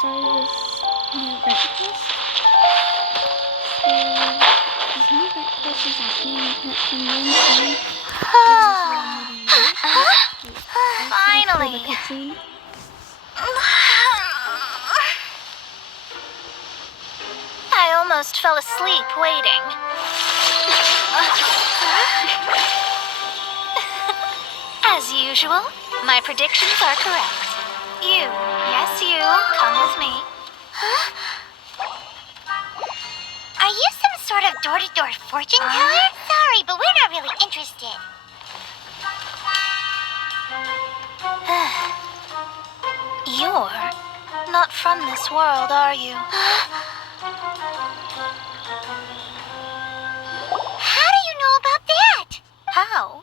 started this new event quest. So this new event quest is happening from Wednesday. Finally. I almost fell asleep waiting. As usual, my predictions are correct. Yes you, come with me. Are you some sort of door-to-door fortune teller? Sorry, but we're not really interested. You're not from this world, are you? How do you know about that? How?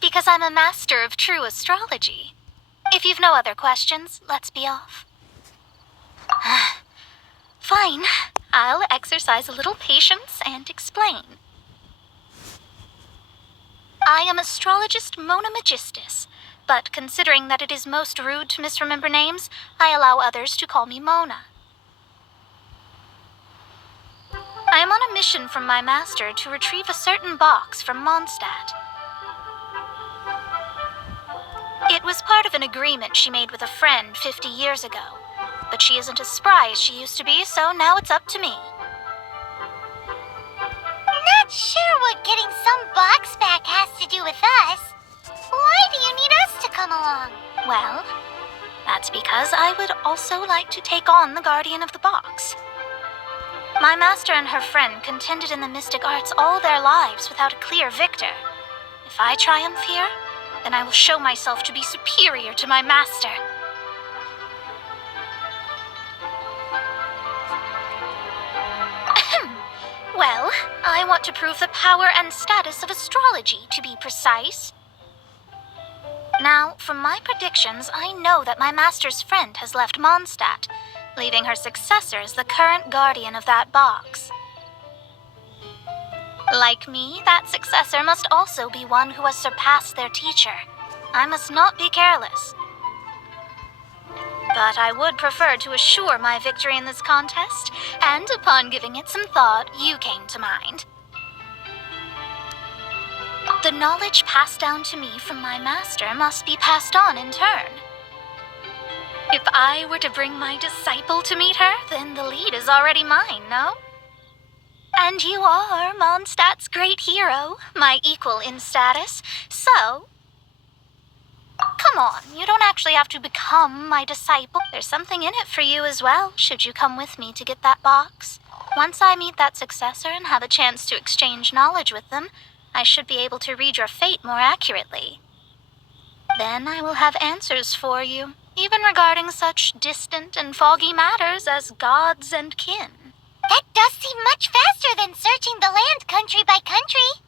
Because I'm a master of true astrology. If you've no other questions, let's be off. Fine. I'll exercise a little patience and explain. I am astrologist Mona Magistus, but considering that it is most rude to misremember names, I allow others to call me Mona. I am on a mission from my master to retrieve a certain box from Mondstadt. It was part of an agreement she made with a friend 50 years ago. But she isn't as spry as she used to be, so now it's up to me. Not sure what getting some box back has to do with us. Why do you need us to come along? Well, that's because I would also like to take on the guardian of the box. My master and her friend contended in the mystic arts all their lives without a clear victor. If I triumph here, then I will show myself to be superior to my master. Well, I want to prove the power and status of astrology, to be precise. Now, from my predictions, I know that my master's friend has left Mondstadt, leaving her successor as the current guardian of that box. Like me, that successor must also be one who has surpassed their teacher. I must not be careless. But I would prefer to assure my victory in this contest, and upon giving it some thought, you came to mind. The knowledge passed down to me from my master must be passed on in turn. If I were to bring my disciple to meet her, then the lead is already mine, no? And you are Mondstadt's great hero, my equal in status, so... Come on, you don't actually have to become my disciple. There's something in it for you as well, should you come with me to get that box. Once I meet that successor and have a chance to exchange knowledge with them, I should be able to read your fate more accurately. Then I will have answers for you, even regarding such distant and foggy matters as gods and kin. That does seem much faster than searching the land country by country.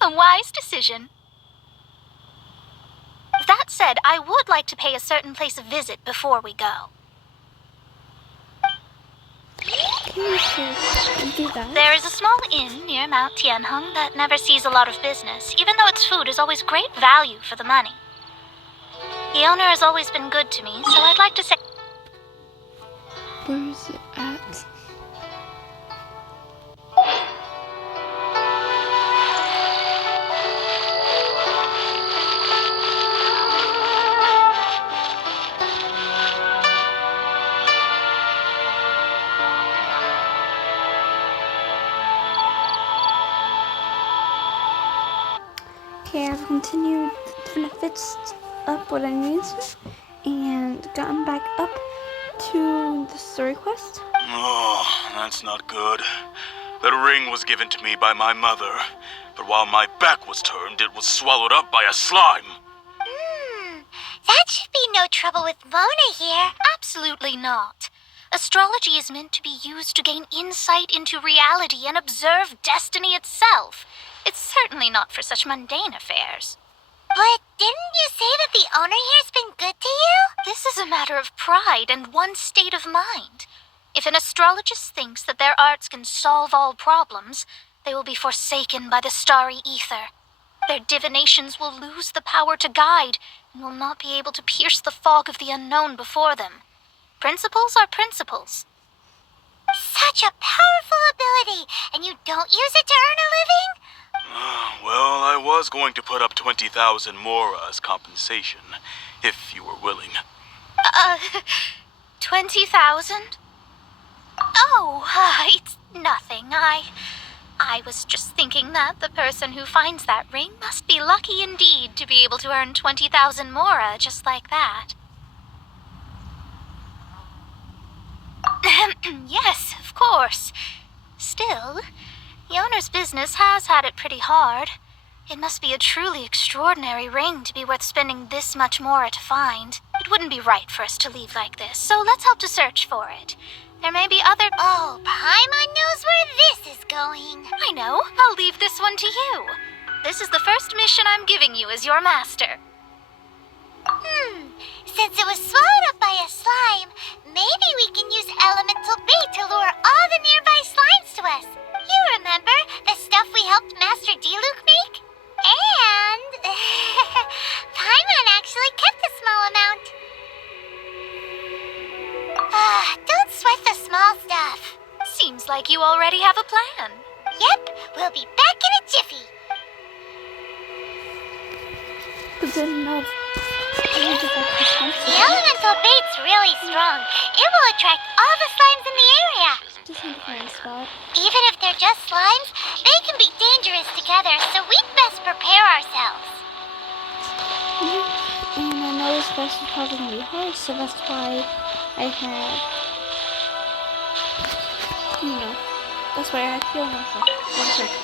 A wise decision. That said, I would like to pay a certain place a visit before we go. Do that. There is a small inn near Mount Tianheng that never sees a lot of business, even though its food is always great value for the money. The owner has always been good to me, so I'd like to say... Where is it at? Okay, I've continued to fixed up what I needed to, and gotten back up to the story quest. Oh, that's not good. That ring was given to me by my mother, but while my back was turned, it was swallowed up by a slime. That should be no trouble with Mona here. Absolutely not. Astrology is meant to be used to gain insight into reality and observe destiny itself. It's certainly not for such mundane affairs. But didn't you say that the owner here's been good to you? This is a matter of pride and one's state of mind. If an astrologist thinks that their arts can solve all problems, they will be forsaken by the starry ether. Their divinations will lose the power to guide and will not be able to pierce the fog of the unknown before them. Principles are principles. Such a powerful ability, and you don't use it to earn a living? Well, I was going to put up 20,000 more as compensation, if you were willing. 20,000? Oh, it's nothing. I was just thinking that the person who finds that ring must be lucky indeed to be able to earn 20,000 mora just like that. Yes, of course. Still, the owner's business has had it pretty hard. It must be a truly extraordinary ring to be worth spending this much mora to find. It wouldn't be right for us to leave like this, so let's help to search for it. There may be other... Oh, Paimon knows where this is going. I know. I'll leave this one to you. This is the first mission I'm giving you as your master. Since it was swallowed up by a slime, maybe we can use elemental bait to lure all the nearby slimes to us. You remember the stuff we helped Master Diluc make? And Paimon actually kept a small amount. Don't sweat the small stuff. Seems like you already have a plan. Yep, we'll be back in a jiffy. But then no. The elemental bait's really strong. It will attract all the slimes in the area. Just need to find a spot. Even if they're just slimes, they can be dangerous together, so we'd best prepare ourselves. And I know this quest is probably going to be hard, so that's why I had, that's why I feel myself. Let's check this.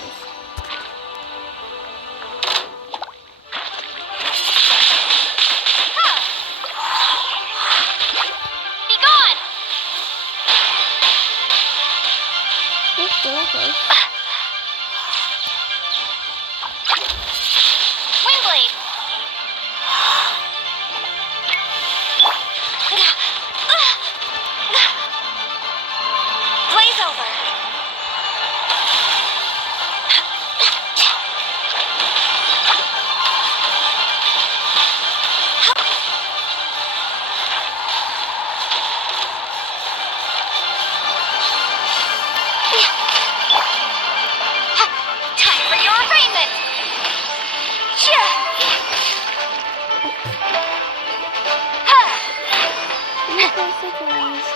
Be gone! Oops, there that goes. Windblade! Blaze over! Time for your arraignment!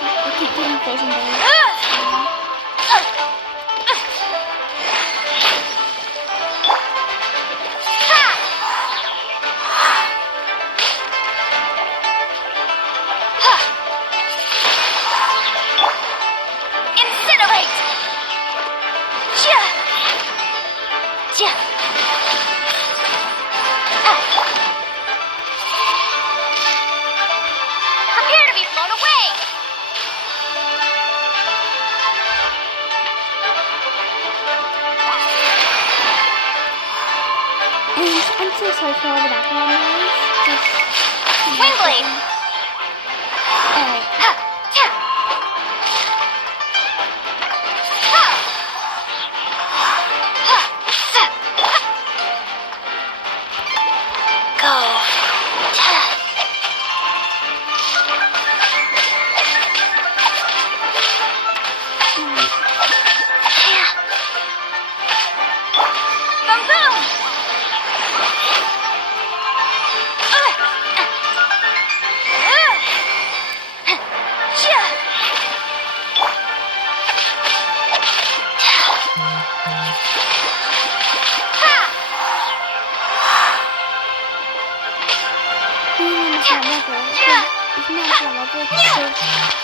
I keep getting frozen by Incinerate! Prepare to be blown away! And I'm so sorry for all the background noise. Just Windblade! Alright. Go. Boom boom!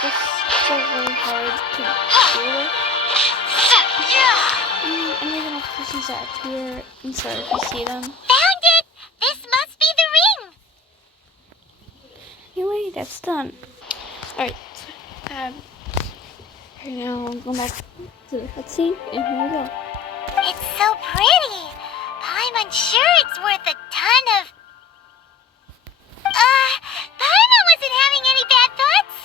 It's so really hard to deal with. And there's notifications that appear inside if you see them. Found it! This must be the ring! Anyway, that's done. Alright. Right now I'm going back to the cutscene, and here we go. It's so pretty! Paimon sure it's worth a ton of... Paimon wasn't having any bad thoughts?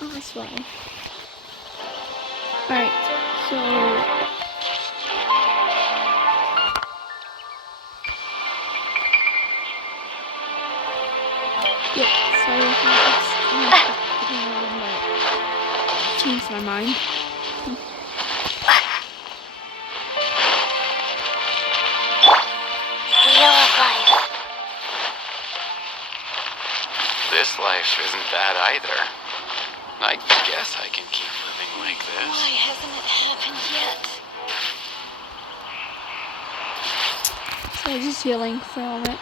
Oh, that's fine. Alright. Yep, sorry if I changed my mind. Wheel of life. This life isn't bad either. I guess I can keep living like this. Why hasn't it happened yet? So I was just healing for a moment.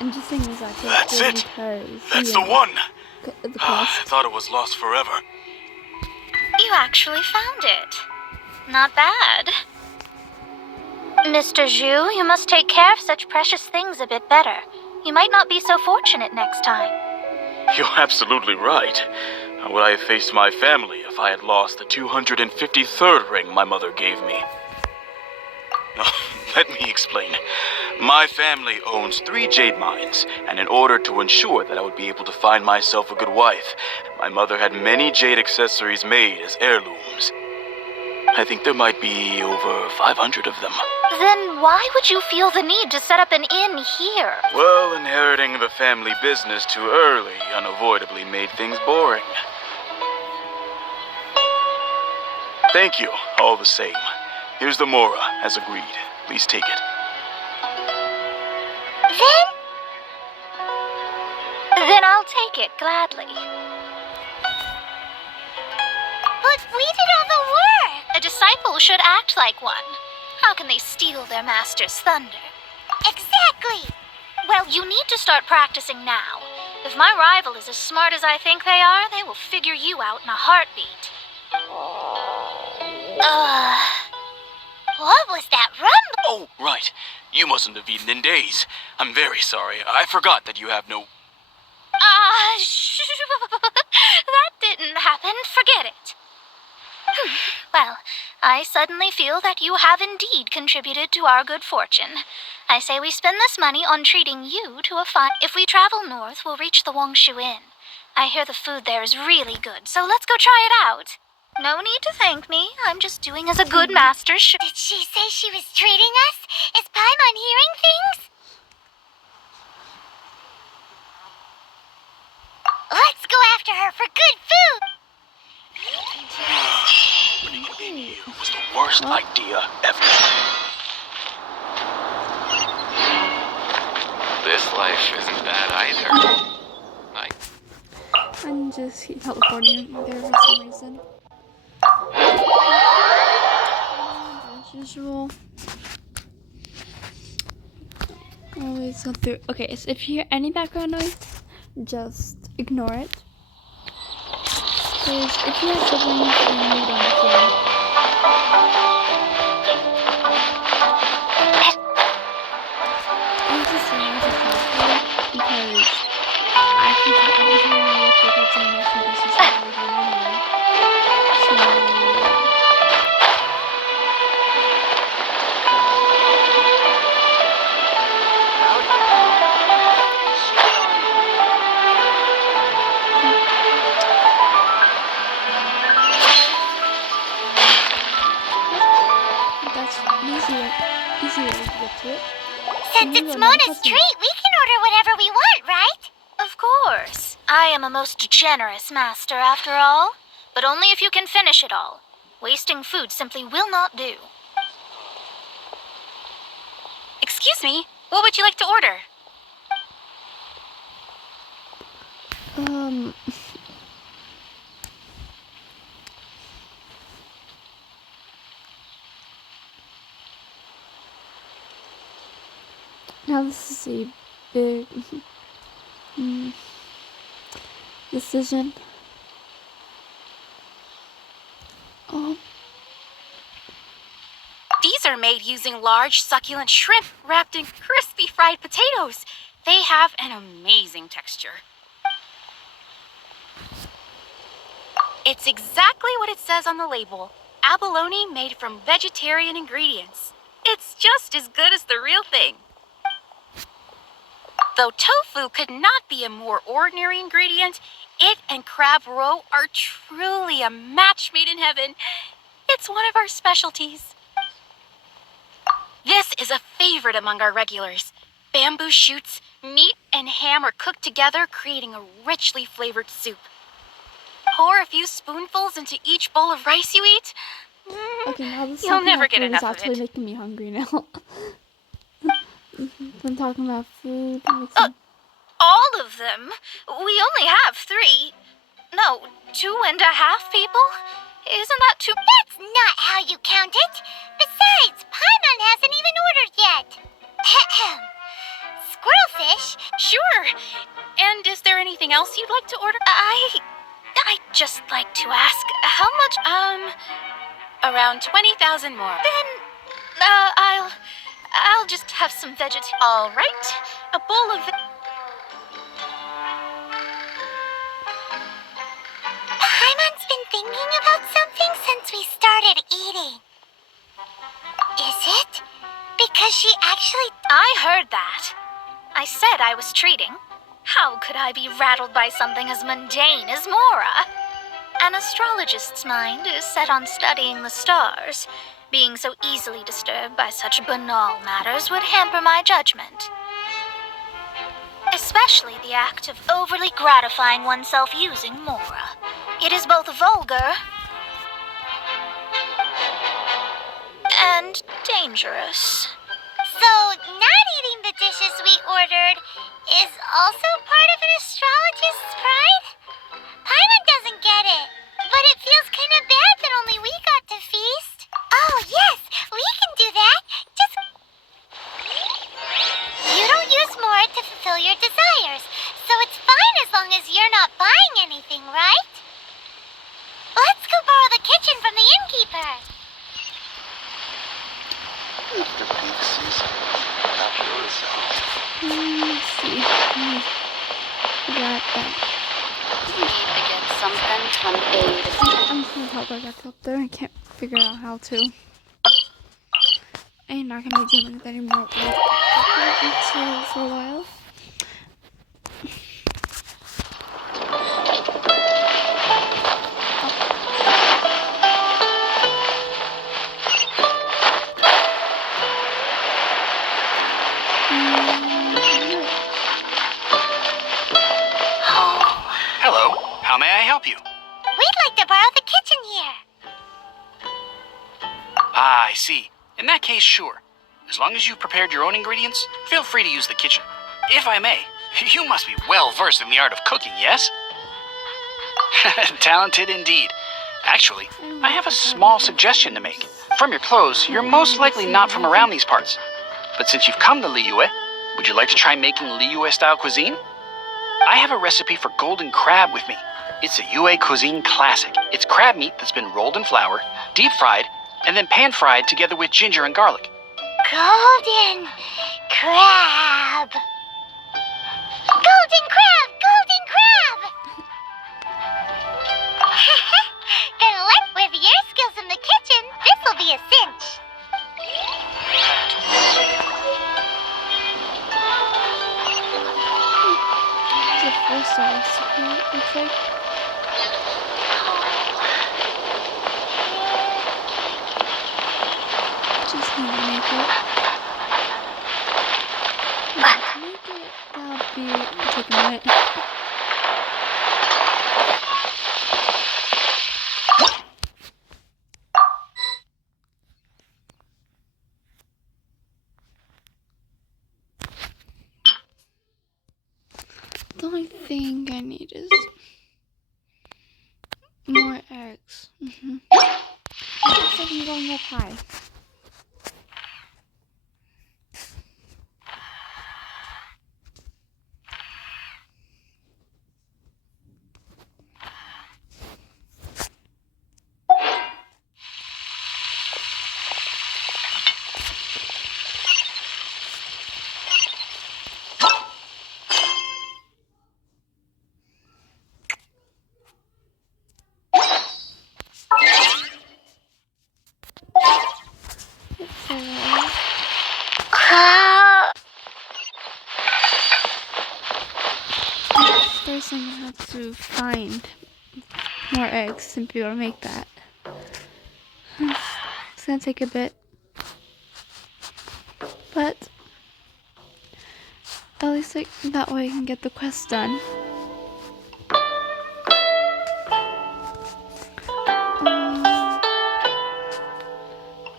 And just thinking that That's it. because That's the one! the I quest. thought it was lost forever. You actually found it. Not bad. Mr. Zhu, you must take care of such precious things a bit better. You might not be so fortunate next time. You're absolutely right. How would I have faced my family if I had lost the 253rd ring my mother gave me? Let me explain. My family owns 3 jade mines, and in order to ensure that I would be able to find myself a good wife, my mother had many jade accessories made as heirlooms. I think there might be over 500 of them. Then why would you feel the need to set up an inn here? Well, inheriting the family business too early unavoidably made things boring. Thank you, all the same. Here's the Mora, as agreed. Please take it. Then I'll take it gladly. But we did all the work. A disciple should act like one. How can they steal their master's thunder? Exactly. Well, you need to start practicing now. If my rival is as smart as I think they are, they will figure you out in a heartbeat. What was that rumble? Oh, right. You mustn't have eaten in days. I'm very sorry. I forgot that you have no... That didn't happen. Forget it. Well, I suddenly feel that you have indeed contributed to our good fortune. I say we spend this money on treating you to a fine... If we travel north, we'll reach the Wongshu Inn. I hear the food there is really good, so let's go try it out. No need to thank me. I'm just doing as a good master should. Did she say she was treating us? Is Paimon hearing things? Let's go after her for good food. Putting it in you was the worst idea ever. This life isn't bad either. I'm just keep teleporting there for some reason. As usual. Always go through. Okay, so if you hear any background noise, just ignore it. Because if you have siblings, then you don't understand. I'm just saying to help because I think every time I look at that animation, this is what we're doing anyway. So. That's easier to get to it. Since it's Mona's treat, we can order whatever we want, right? Of course. I am a most generous master, after all. But only if you can finish it all. Wasting food simply will not do. Excuse me, what would you like to order? Now this is a big decision. These are made using large, succulent shrimp wrapped in crispy fried potatoes. They have an amazing texture. It's exactly what it says on the label. Abalone made from vegetarian ingredients. It's just as good as the real thing. Though tofu could not be a more ordinary ingredient, it and crab roe are truly a match made in heaven. It's one of our specialties. This is a favorite among our regulars. Bamboo shoots, meat and ham are cooked together, creating a richly flavored soup. Pour a few spoonfuls into each bowl of rice you eat. Okay, now this You'll never get food enough is of actually it. making me hungry now. I'm talking about food. Mixing. All of them? We only have 3. No, 2.5 people? Isn't that too... That's not how you count it. Besides, Paimon hasn't even ordered yet. Squirrelfish? Sure. And is there anything else you'd like to order? I'd just like to ask, how much... Around 20,000 more. Then, I'll just have some vegetarian. All right. A bowl of... Paimon's been thinking about something since we started eating. Is it? Because she actually... I heard that. I said I was treating. How could I be rattled by something as mundane as Mora? An astrologist's mind is set on studying the stars. Being so easily disturbed by such banal matters would hamper my judgment. Especially the act of overly gratifying oneself using Mora. It is both vulgar and dangerous. So, not eating the dishes we ordered is also part of an astrologist's pride? Paimon doesn't get it, but it feels kind of bad that only we got to feast. Oh, yes, we can do that. Just... You don't use more to fulfill your desires, so it's fine as long as you're not buying anything, right? Let's go borrow the kitchen from the innkeeper. After peak season, after yourself. Let's see. Got that. Need to get something from A to B. I'm just gonna pop right back up there. I can't figure out how to. I'm not gonna be doing it anymore. Until for a while. Hello, how may I help you? We'd like to borrow the kitchen here. Ah, I see. In that case, sure. As long as you've prepared your own ingredients, feel free to use the kitchen. If I may, you must be well versed in the art of cooking, yes? Talented indeed. Actually, I have a small suggestion to make. From your clothes, you're most likely not from around these parts. But since you've come to Liyue, would you like to try making Liyue-style cuisine? I have a recipe for golden crab with me. It's a Yue cuisine classic. It's crab meat that's been rolled in flour, deep fried, and then pan fried together with ginger and garlic. Golden crab. Golden crab! Golden crab! Then with your skills in the kitchen, this'll be a cinch. The first recipe, looks like. Just need to make it. To make it, that'll be take a minute. The only thing I need is more eggs. Looks like I'm going up high. First, I have to find more eggs and be able to make that. It's gonna take a bit, but At least like that way I can get the quest done.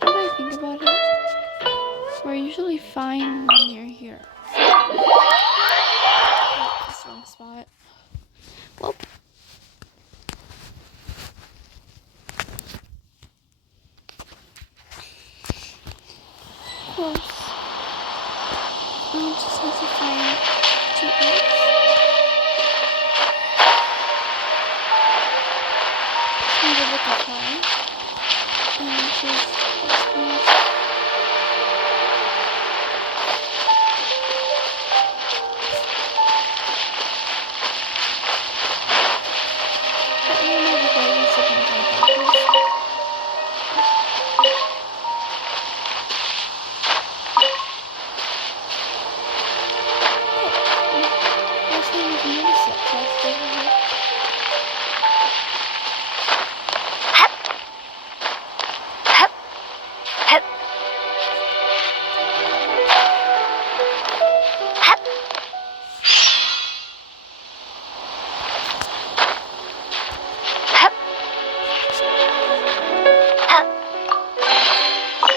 What do I think about it? We're usually fine when you're here. Oh, that's the wrong spot. Well. Close. I'll just have to find 2 eggs. Just need to look at her. And just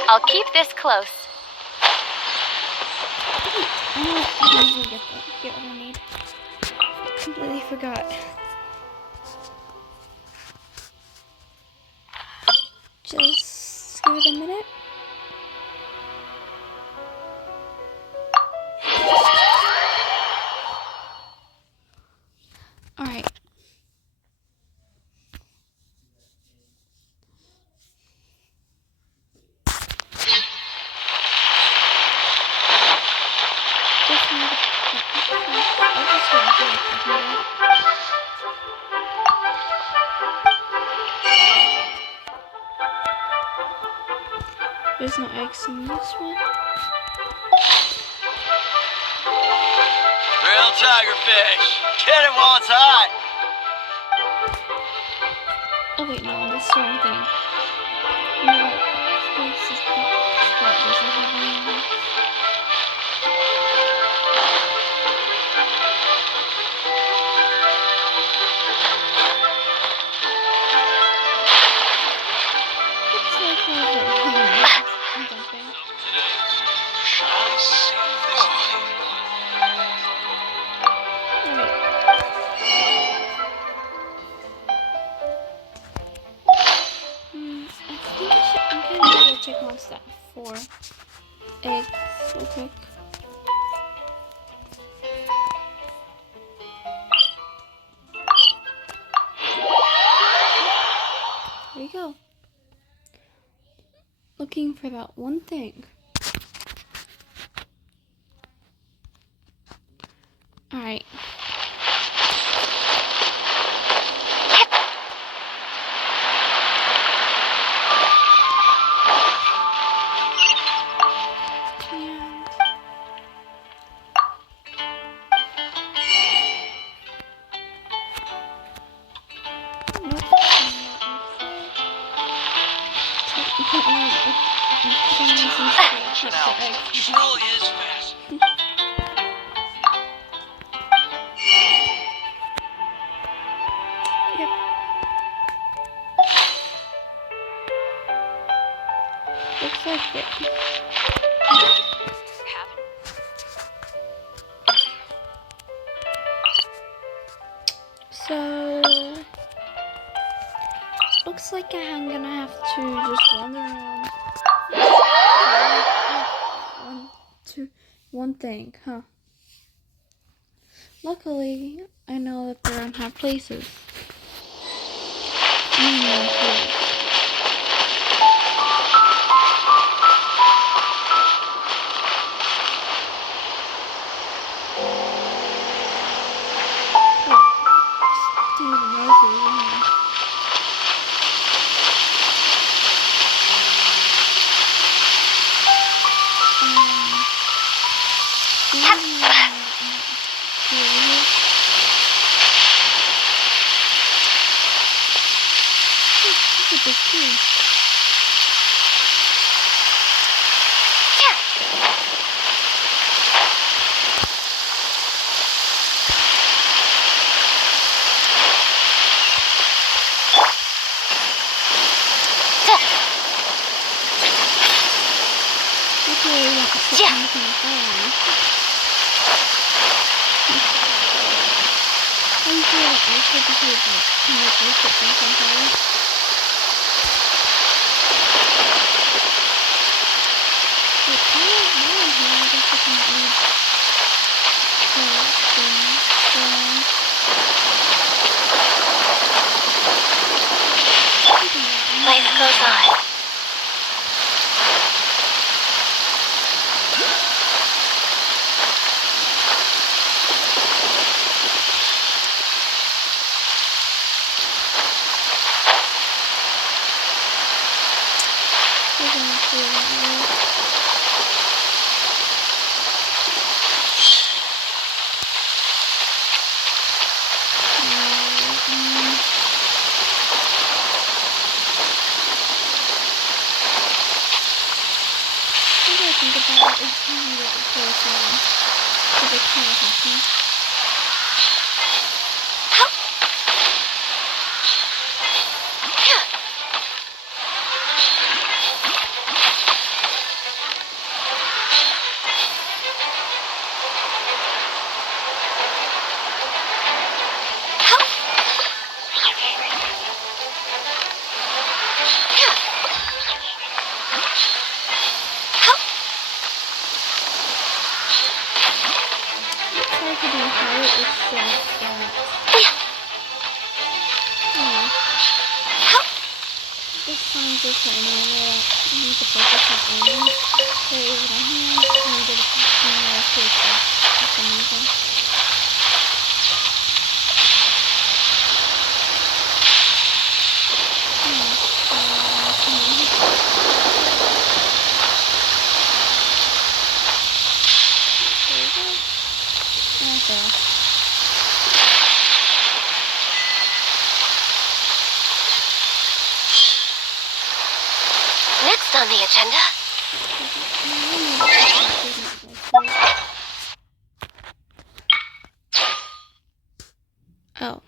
I'll keep this close. I know I usually get what I need. Completely forgot. Just give it a minute. Alright. There's no eggs in this one. Real tigerfish. Get it while it's hot. Oh wait, no, this is the wrong thing. No, this is the spot doesn't have any eggs. Looks like I have I'm jumping. Alright. I'm kind of gonna check my stat for eggs real quick. There you go. Looking for that one thing. Alright. Looks like it. So, looks like I'm gonna have to just wander around. One thing, huh? Luckily, I know that they're on hot places. Yeah. I usually like ice it because like can make ice it burn on fire. But I don't know here, I guess I can read Life goes on. Think about it, it's really close to the kind of happening. This sounds okay, and I need to focus on aiming. So what I'm hearing is kind of good for some reason. Next on the agenda. Oh.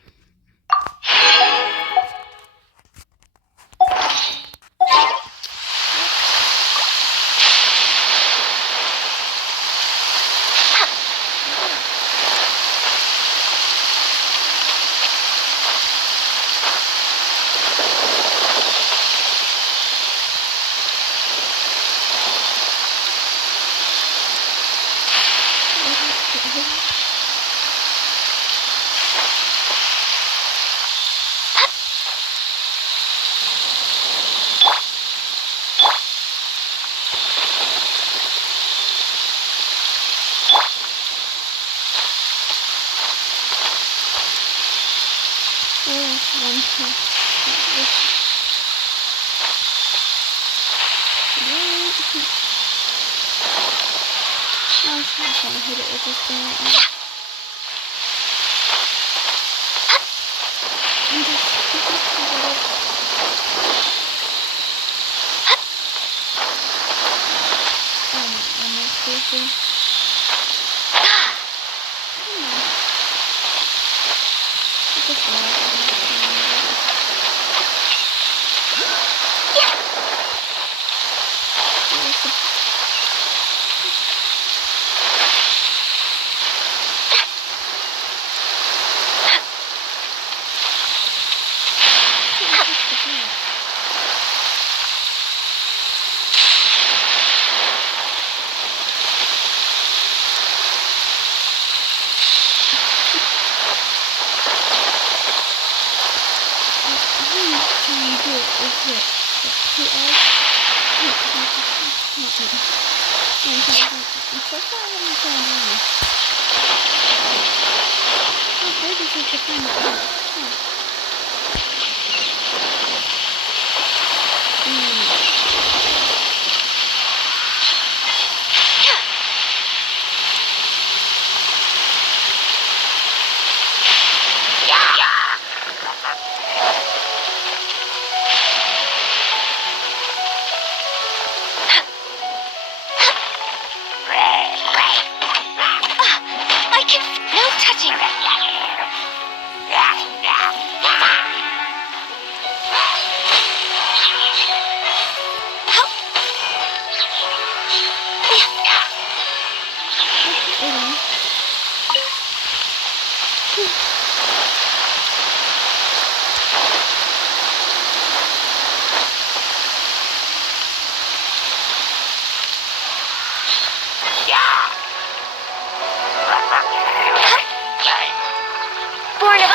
I can no touching.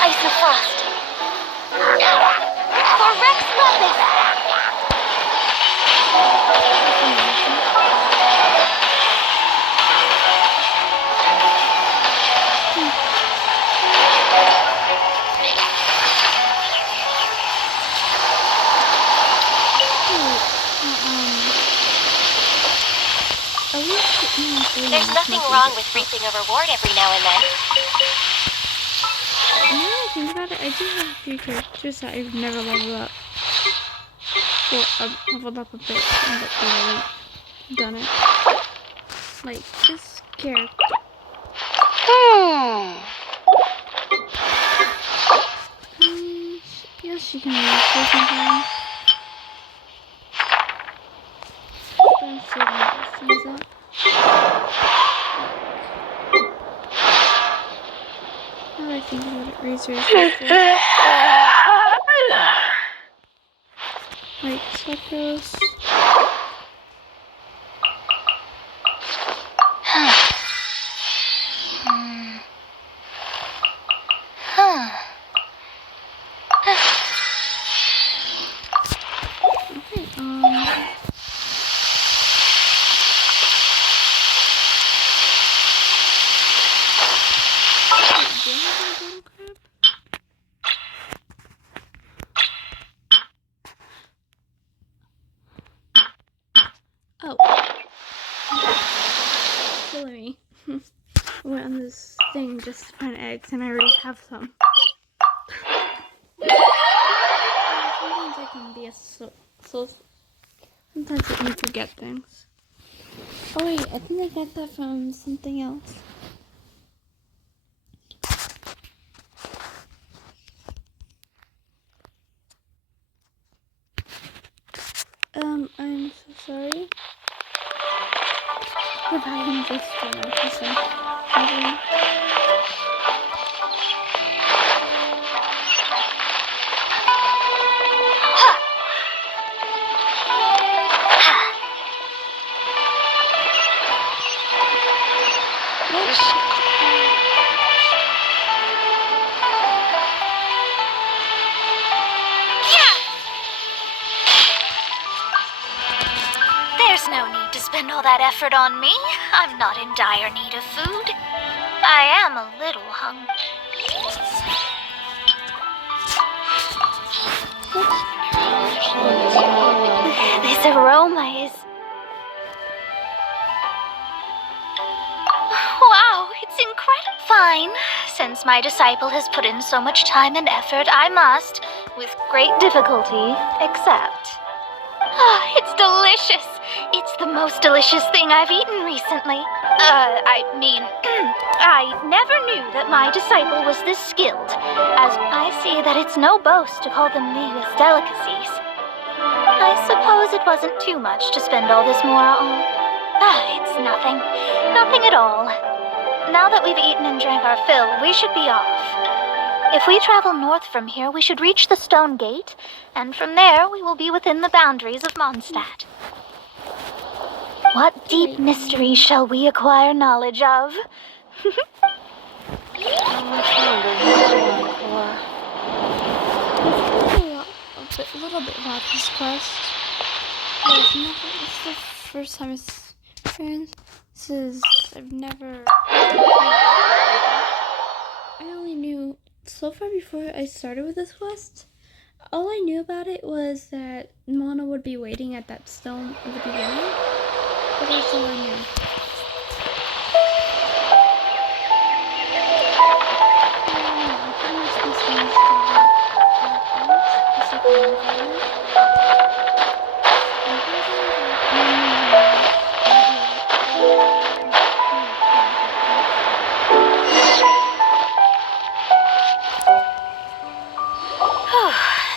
ice and frost. For Rex Lapis! There's nothing wrong with reaping a reward every now and then. Now that I think about it, I do have a few characters that I've never leveled up. Well, I've leveled up a bit, but really done it. Like this character. Yes, she can read for sometimes. Let's see what things up. Now that I think about it, Razor is useful. Like Suckers. Silly me. I went on this thing just to find eggs and I already have some. Sometimes I can be sometimes I can forget things. Oh wait, I think I got that from something else. I'm so sorry. Providing this for my person. There's no need to spend all that effort on me. I'm not in dire need of food. I am a little hungry. This aroma is... Wow, it's incredible. Fine. Since my disciple has put in so much time and effort, I must, with great difficulty, accept. It's delicious. It's the most delicious thing I've eaten recently. I never knew that my disciple was this skilled, as I see that it's no boast to call them Liyue's delicacies. I suppose it wasn't too much to spend all this mora on. It's nothing. Nothing at all. Now that we've eaten and drank our fill, we should be off. If we travel north from here, we should reach the Stone Gate, and from there we will be within the boundaries of Mondstadt. What deep mystery shall we acquire knowledge of? A little bit about this quest. It's the first time it's experienced. I've never... I only knew so far before I started with this quest. All I knew about it was that Mona would be waiting at that stone at the beginning. But that's all I knew.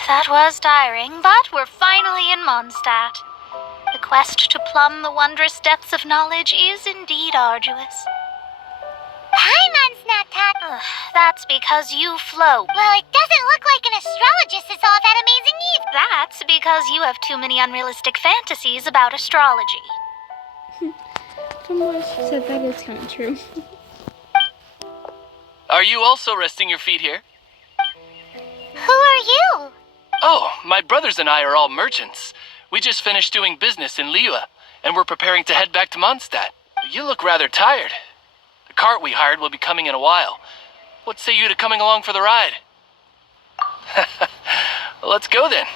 That was tiring, but we're finally in Mondstadt. The quest to plumb the wondrous depths of knowledge is indeed arduous. Hi, Monsnatat. That's because you float. Well, it doesn't look like an astrologist is all that amazing either. That's because you have too many unrealistic fantasies about astrology. From what she said, that is kind of true. Are you also resting your feet here? are you? Oh, my brothers and I are all merchants. We just finished doing business in Liyue, and we're preparing to head back to Mondstadt. You look rather tired. The cart we hired will be coming in a while. What say you to coming along for the ride? Let's go then.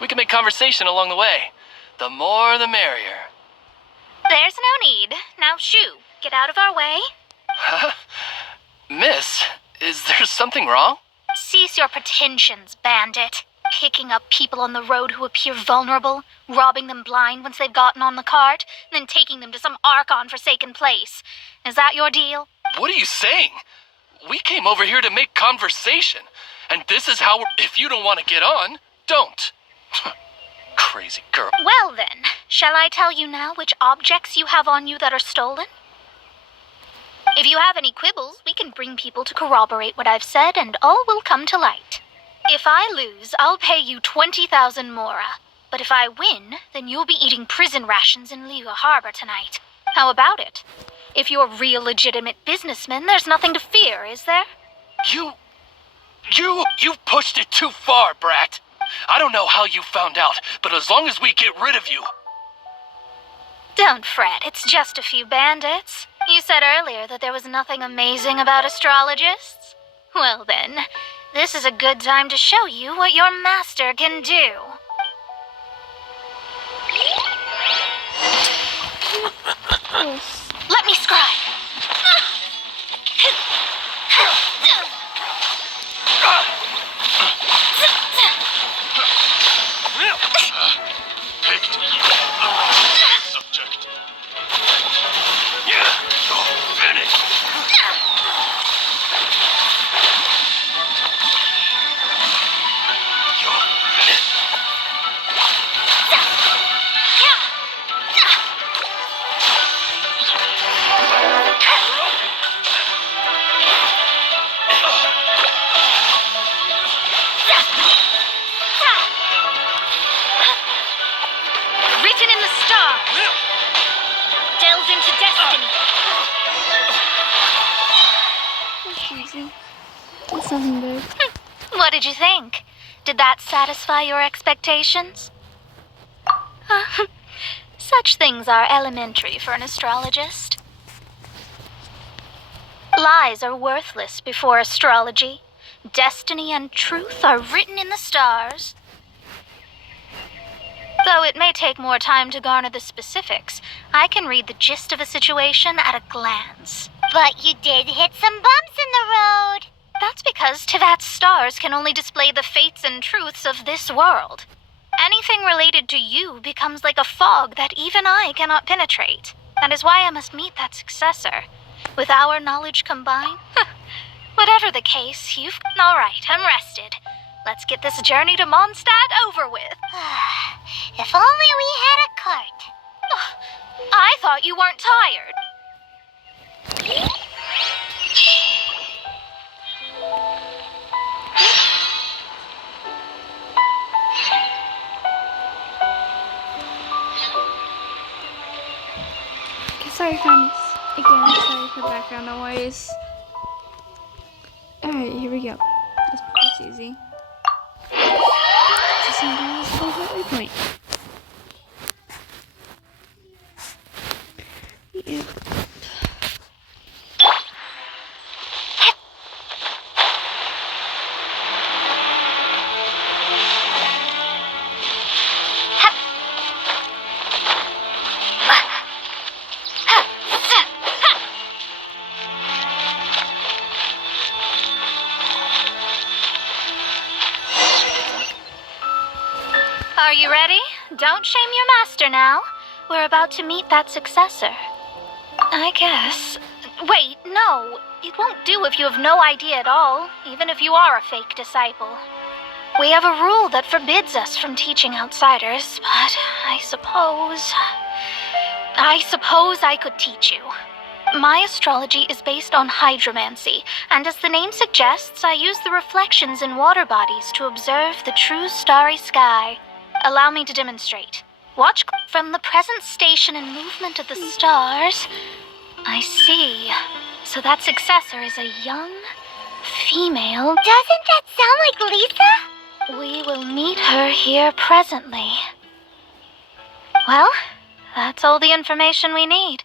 We can make conversation along the way. The more the merrier. There's no need. Now shoo, get out of our way. Miss, is there something wrong? Cease your pretensions, bandit. Picking up people on the road who appear vulnerable, robbing them blind once they've gotten on the cart, and then taking them to some Archon-forsaken place. Is that your deal? What are you saying? We came over here to make conversation, and this is how if you don't want to get on, don't. Crazy girl. Well then, shall I tell you now which objects you have on you that are stolen? If you have any quibbles, we can bring people to corroborate what I've said, and all will come to light. If I lose, I'll pay you 20,000 mora. But if I win, then you'll be eating prison rations in Liyue Harbor tonight. How about it? If you're real legitimate businessmen, there's nothing to fear, is there? You've pushed it too far, brat. I don't know how you found out, but as long as we get rid of you... Don't fret, it's just a few bandits. You said earlier that there was nothing amazing about astrologists. Well then, this is a good time to show you what your master can do. Let me scribe. Picked subject. You're finished. Written in the stars. Delve into destiny. That's easy. That's nothing big. What did you think? Did that satisfy your expectations? Such things are elementary for an astrologist. Lies are worthless before astrology. Destiny and truth are written in the stars. Though it may take more time to garner the specifics, I can read the gist of a situation at a glance. But you did hit some bumps in the road. That's because Tevat's stars can only display the fates and truths of this world. Anything related to you becomes like a fog that even I cannot penetrate. That is why I must meet that successor. With our knowledge combined, whatever the case, you've... All right, I'm rested. Let's get this journey to Mondstadt over with. If only we had a cart. I thought you weren't tired. Okay, sorry, friends. Again, sorry for background noise. Alright, here we go. This is easy. This is my favorite waypoint. Yep. Are you ready? Don't shame your master now. We're about to meet that successor. I guess. Wait, no. It won't do if you have no idea at all, even if you are a fake disciple. We have a rule that forbids us from teaching outsiders, but I suppose I could teach you. My astrology is based on hydromancy, and as the name suggests, I use the reflections in water bodies to observe the true starry sky. Allow me to demonstrate. Watch from the present station and movement of the stars. I see. So that successor is a young female. Doesn't that sound like Lisa? We will meet her here presently. Well, that's all the information we need.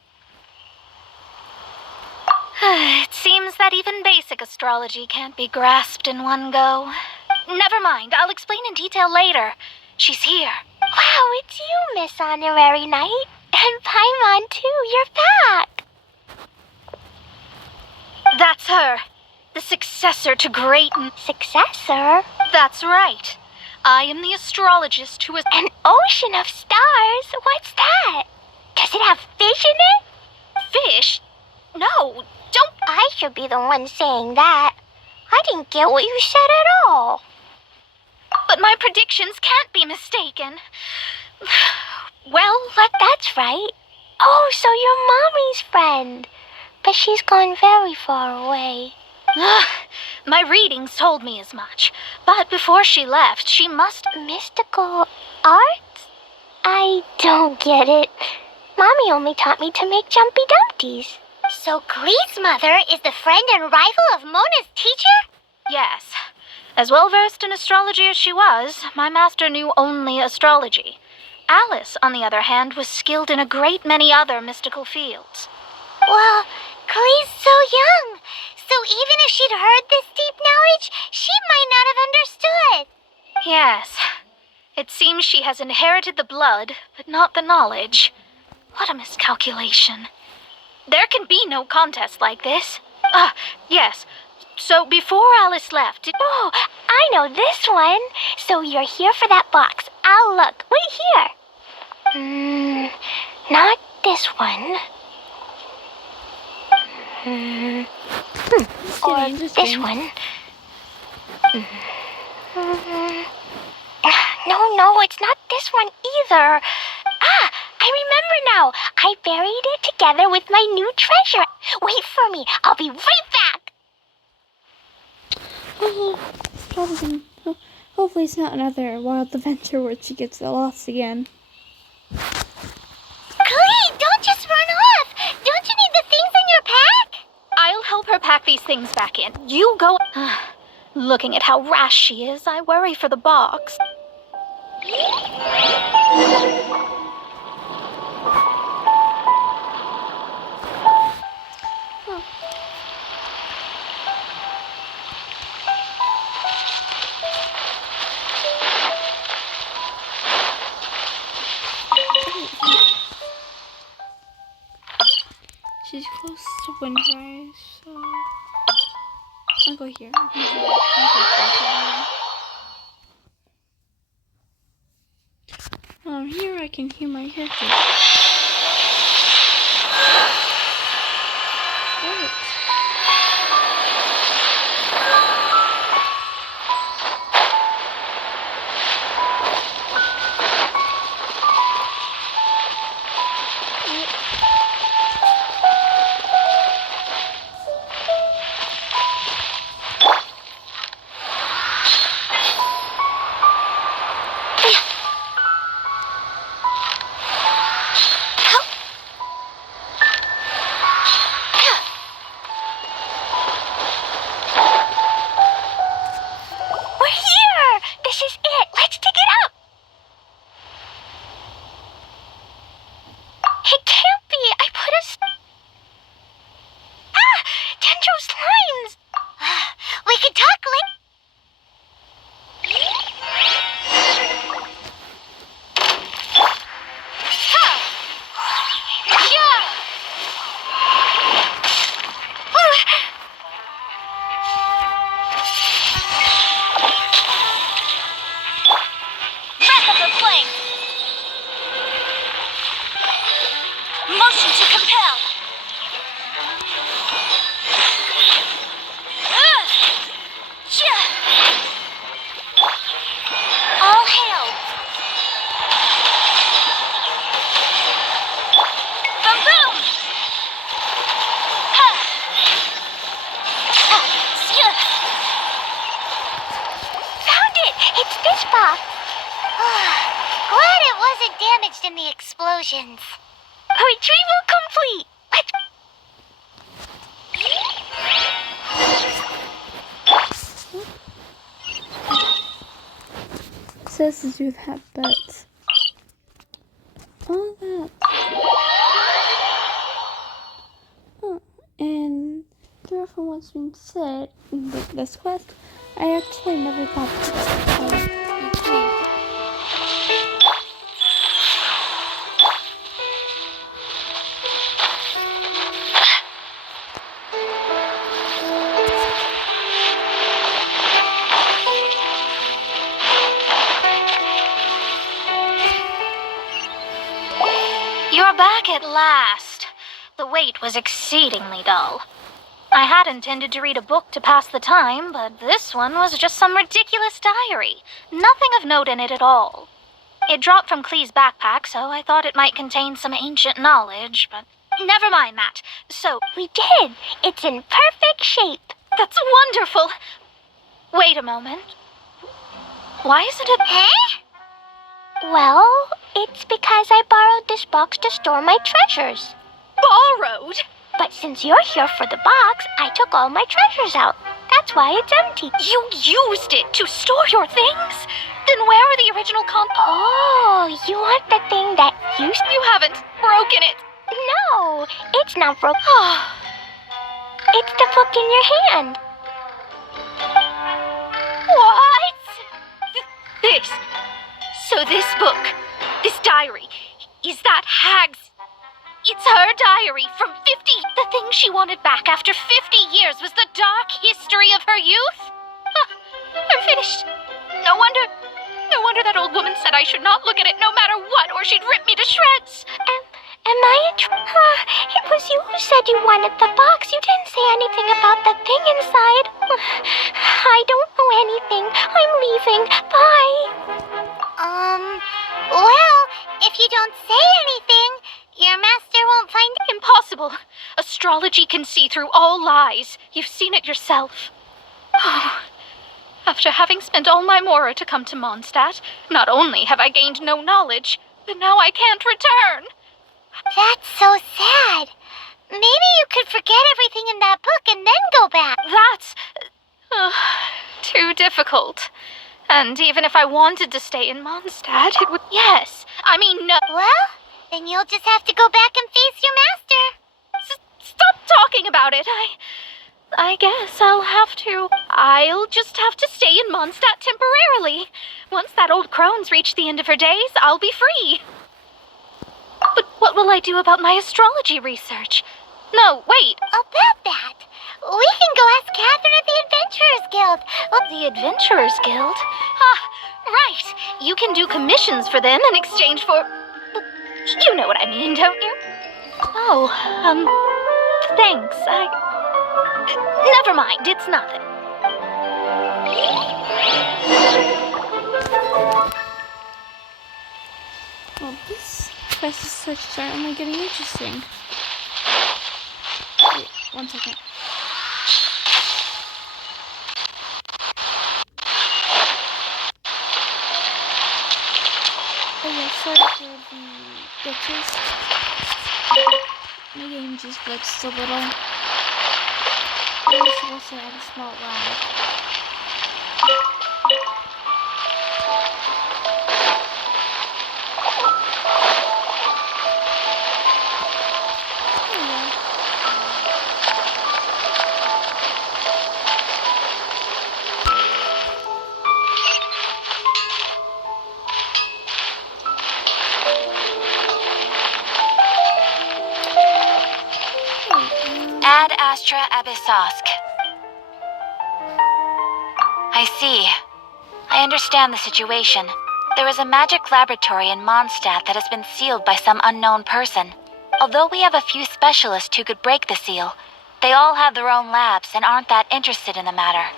It seems that even basic astrology can't be grasped in one go. Never mind, I'll explain in detail later. She's here. Wow, it's you, Miss Honorary Knight. And Paimon, too. You're back. That's her. The successor to great... Successor? That's right. I am the astrologist who is... An ocean of stars? What's that? Does it have fish in it? Fish? No, don't... I should be the one saying that. I didn't get what you said at all. But my predictions can't be mistaken. Well, that's right. Oh, so you're Mommy's friend. But she's gone very far away. my readings told me as much. But before she left, she must... Mystical arts? I don't get it. Mommy only taught me to make Jumpy Dumpties. So Glee's mother is the friend and rival of Mona's teacher? Yes. As well-versed in astrology as she was, my master knew only astrology. Alice, on the other hand, was skilled in a great many other mystical fields. Well, Glee's so young, so even if she'd heard this deep knowledge, she might not have understood. Yes. It seems she has inherited the blood, but not the knowledge. What a miscalculation. There can be no contest like this. Yes. So before Alice left... Oh, I know this one. So you're here for that box. I'll look. Wait here. Not this one. Or this one. No, it's not this one either. I remember now. I buried it together with my new treasure. Wait for me. I'll be right back. Hopefully it's not another wild adventure where she gets lost again. Glee, don't just run off. Don't you need the things in your pack? I'll help her pack these things back in. You go... Looking at how rash she is, I worry for the box. She's close to Windrise, so I'll go here. Here I can hear my character. Right. In the explosions. Retrieval complete! says to do that, but all that. Oh, and from what's been said in this quest, I actually never thought that. You're back at last. The wait was exceedingly dull. I had intended to read a book to pass the time, but this one was just some ridiculous diary. Nothing of note in it at all. It dropped from Clee's backpack, so I thought it might contain some ancient knowledge, but never mind that. So, We did. It's in perfect shape. that's wonderful. Wait a moment. Why isn't it... Huh? Well, it's because I borrowed this box to store my treasures. borrowed? But since you're here for the box, I took all my treasures out. That's why it's empty. You used it to store your things? Then where are the original Oh, you want the thing that used You haven't broken it. No, it's not broken. It's the book in your hand. What? This. So this book, this diary, is that Hag's... It's her diary from 50... The thing she wanted back after 50 years was the dark history of her youth? Huh, I'm finished. No wonder that old woman said I should not look at it no matter what, or she'd rip me to shreds. Am I it was you who said you wanted the box. You didn't say anything about the thing inside. I don't know anything. I'm leaving. Bye. Well, if you don't say anything, your master won't find it. Impossible. Astrology can see through all lies. You've seen it yourself. After having spent all my mora to come to Mondstadt, not only have I gained no knowledge, but now I can't return. That's so sad. Maybe you could forget everything in that book and then go back. That's too difficult. And even if I wanted to stay in Mondstadt, it would... Yes. I mean, no. Well, then you'll just have to go back and face your master. Stop talking about it. I guess I'll just have to stay in Mondstadt temporarily. Once that old crone's reached the end of her days, I'll be free. But what will I do about my astrology research? No, wait. About that, we can go ask Catherine at the Adventurers Guild. The Adventurers Guild? Right. You can do commissions for them in exchange for... You know what I mean, don't you? Oh, thanks. Never mind, it's nothing. Well, this quest is certainly getting interesting. Wait, 1 second. Oh yeah, sorry for the glitches. My game just glitched a little. I was also at a small lag. Ad Astra Abyssosque. I see. I understand the situation. There is a magic laboratory in Mondstadt that has been sealed by some unknown person. Although we have a few specialists who could break the seal, they all have their own labs and aren't that interested in the matter.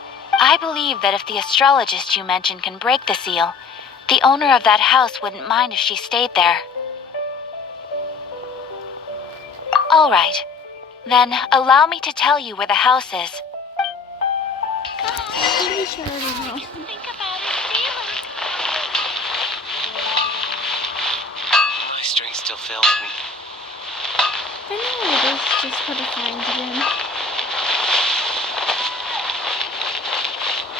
I believe that if the astrologist you mentioned can break the seal, the owner of that house wouldn't mind if she stayed there. All right. Then allow me to tell you where the house is. Pretty sure I already know. My strength still fails me. I know it is just how to find them.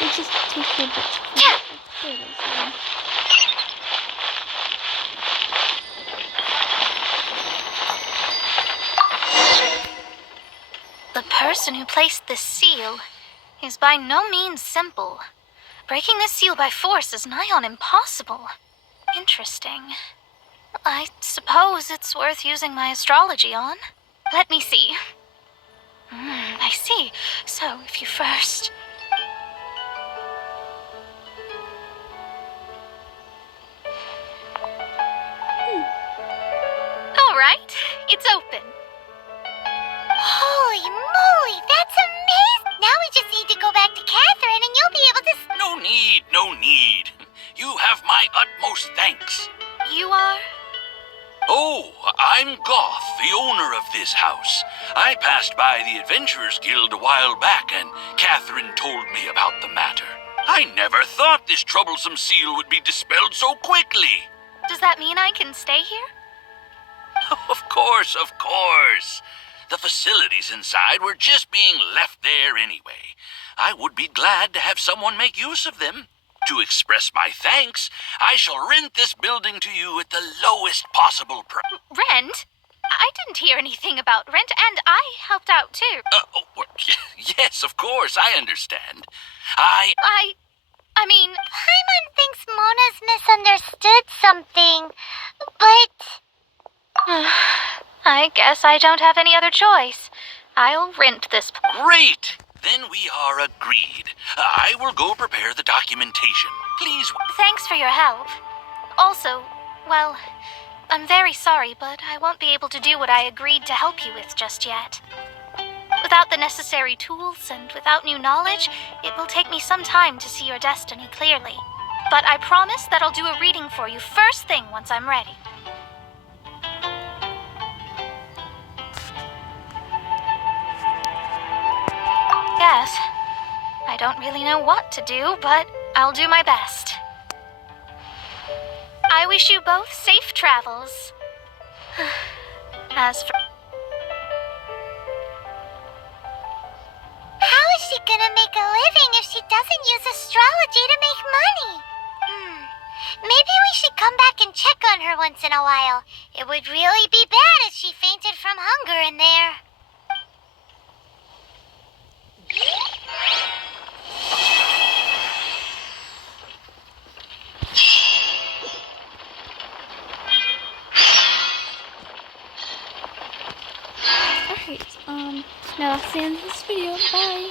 It just takes a bit to find it. There it is. person who placed this seal is by no means simple. Breaking this seal by force is nigh on impossible. Interesting. I suppose it's worth using my astrology on. Let me see. I see. So, if you first... All right, it's open. Holy moly, that's amazing! Now we just need to go back to Catherine and you'll be able to... No need, no need. You have my utmost thanks. You are? Oh, I'm Goth, the owner of this house. I passed by the Adventurers Guild a while back, and Catherine told me about the matter. I never thought this troublesome seal would be dispelled so quickly. Does that mean I can stay here? Of course, of course. The facilities inside were just being left there anyway. I would be glad to have someone make use of them. To express my thanks, I shall rent this building to you at the lowest possible price. Rent? I didn't hear anything about rent, and I helped out too. Yes, of course, I understand. I mean... Paimon thinks Mona's misunderstood something, but... I guess I don't have any other choice. I'll rent this... Great! Then we are agreed. I will go prepare the documentation. Please... Thanks for your help. Also, well, I'm very sorry, but I won't be able to do what I agreed to help you with just yet. Without the necessary tools and without new knowledge, it will take me some time to see your destiny clearly. But I promise that I'll do a reading for you first thing once I'm ready. Yes. I don't really know what to do, but I'll do my best. I wish you both safe travels. As for... How is she gonna make a living if she doesn't use astrology to make money? Maybe we should come back and check on her once in a while. It would really be bad if she fainted from hunger in there. Alright, now that's the end of this video. Bye!